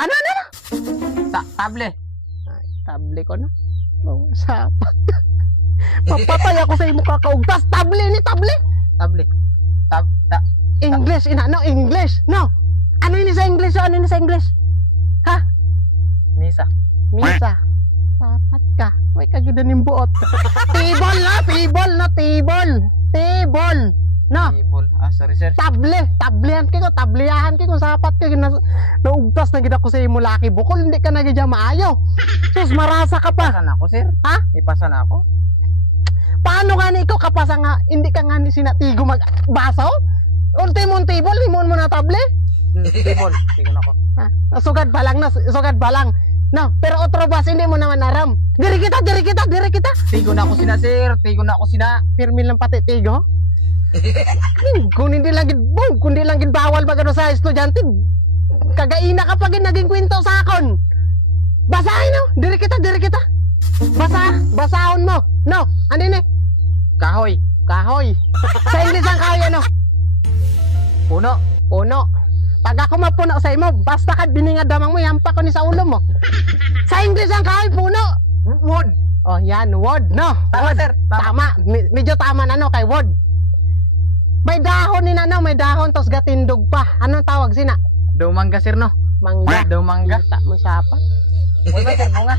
Ano? Table. Ay, table ko na. Oh, sapat. Papatay ako sa imo kakaugtas. Table ni table. Table. English, English. No. Ano ini sa English? Ano ini sa English? Ha? Misa. Misa. Sapat ka. May kagida ning buot. Table. No. Table. Sorry sir. Tablehan ko, tablehan ko sapat ka naugtas na gid ako sa imo laki bukol hindi ka nagidya maayo. Sus marasa ka pa. Ipasan ako sir. Ha? Ipasan ako. Paano nga ni ikaw kapasa nga hindi ka nga ni sinatigo magbaso? Ultimong table limon mo na table? Table. Tigon ako. Ha? Sugad ba lang. No, pero otro bas hindi mo naman aram. Diri kita. Tigon ako sina sir. Pirmi lang pati tigo. Kung hindi lang bawal magano sa estudyante. Kagaina ka pag naging kwento sa akon. Basahin no, diri kita. Basahon mo. No, ano ni? Kahoy. Sa English ang kahoy ano? Puno. Pag ako mapuno sa imo, basta ka biningadamang mo, yampa ko ni sa ulo mo. Sa English ang kahoy, puno. Wood. Oh, yan, wood, no? Tama, Wood. sir. Tama. Medyo tama na, no, kay wood. May dahon ni nanaw, may dahon, tos gatindog pa. Anong tawag sina? Daw mangga sir no. Mangga. Daw mangga. Kita mo siya pa. Uy ba sir bunga?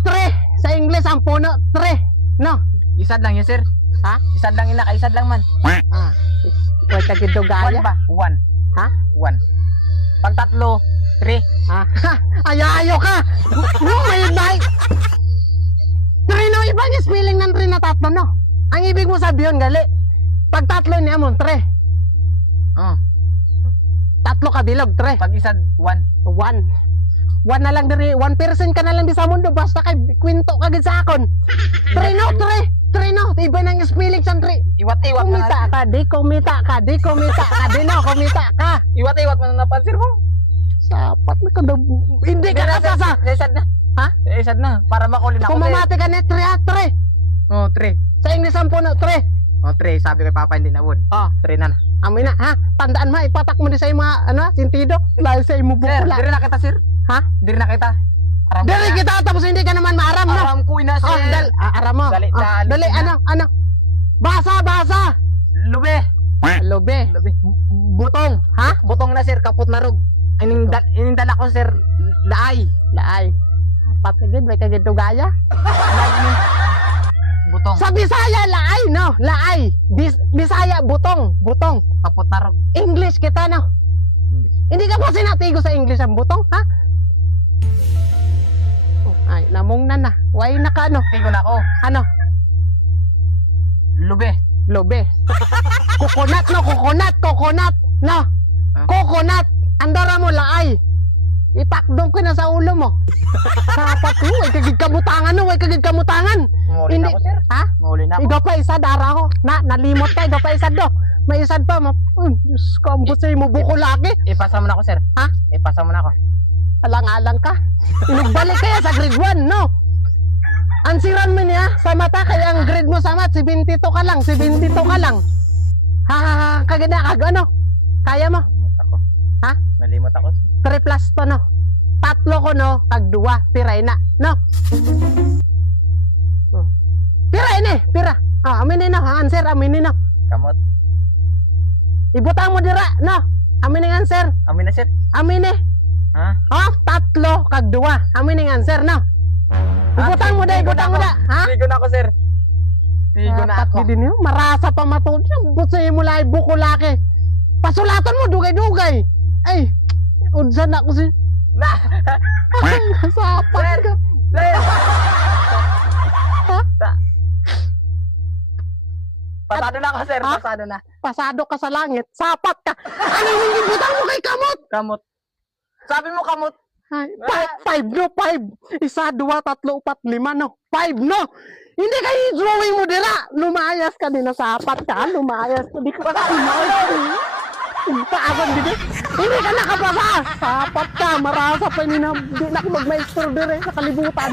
Tre. Sa English ang puno, tre. No? Isad lang yun sir. Ha? Isad lang ina, kaisad lang man. Ah. Huwag ka gito One gaya. ba? One. Ha? One. Pag tatlo, 3. Ha? Ayayo ka! May bike! Trino, ibang spelling ng 3 na tatlo, no? Ang ibig mo sabihin, gali. Pag tatlo niya mo, 3. Oh. Tatlo ka bilog, 3. Pag isad, 1. 1 na lang diri, 1% ka na lang di sa mundo, basta kay kwento ka gid sa akon. 3 no, iba nang spelling sa 3. Iwat-iwat man. Kumita ka, di no, kumita ka. Iwat-iwat man na pansir mo. Sapat na ka daw. Hindi ka kasasa. Isad na. Ha? Isad na. Para makulin ako. Kumamati ka na 3. Oh, 3. Sa English ang puno, 3. Oh, 3. Sabi kay Papa hindi na wood. Oh, 3 na. amin na, ha? Tandaan mo, ipatak mo di sa mga, sentido. Dahil sa imo Sir, bukula. diri na kita sir. Ha? Diri na kita. Aram Dali kita, tapos hindi ka naman maaram, no? Aram ko ina sir. Oh, aram mo. Dali, Dali, ano? Basa. Lube. Lobe. Butong. Ha? Butong na sir, kaput na rog. Ining dala ko sir, laay. Laay. Patigid, may kagito gaya. Laay ni. Butong. Sa Bisaya, laay, no? Laay. Bisaya, butong. Kaput na rog. English kita, no? Hindi ka pa sinatigo sa English ang butong, ha? Oh, ay, namong na. Why na ka, ano? Tigo na ako. Ano? Lube. Lobe. Coconut, no? No? Coconut. Andara mo, laay. Ipakdong ko na sa ulo mo. Sapat mo, way kagid kamutangan, no? Way kagid kamutangan. Mahuli na ako sir. Ha? Mahuli na ako. Iga pa isa, dara ko. Nalimot ka, iga pa isa do. May isad pa, Diyos ko, ang busay mo buko laki. Ipasa mo na ako sir. Ha? Ipasa mo na ako. Alang-alang ka. Inugbalik kaya sa grade 1, no? Ansiran mo niya sa mata, kaya ang grade mo sa math, 72 ka lang. Ha, kaganda, ano? Kaya mo? Nalimot ako. Ha? Nalimot ako sir. 3 plus to, no? 3 ko, no? Pag 2, piray na, no? Oh. Pira. Aminin na, answer, aminin na. Kamot. Ibutang mo dira, no? Aminin ang answer. Amin na sir. Amin eh. Ha? Oh, 3 kag 2. Amin ang answer, no? Ibutang mo da. Ha? Tigo na ako sir. Tigo na ako. Din yun. Marasa pa matod. Butsay mo lang buko laki. Pasulatan mo dugay-dugay. Ay, unsan ako si. Na. Sapat ka. Sir. Ha? Pasado na ako sir. Ha? Pasado na. Pasado ka sa langit. Sapat ka. Ano yung ibutang mo kay kamot? Kamot. Sabi mo kamot. Ay, 5 no, 5. 1, 2, 3, 4, 5 no. 5 no. Hindi kayo drawing mo dira. Lumayas ka din na sapat ka. Lumayas ka. Di ka lumayas. Paagon din. Hindi ka nakapasa. Sapat ka. Marasa pa ni na. Di na ako magmaestro dira sa kalibutan.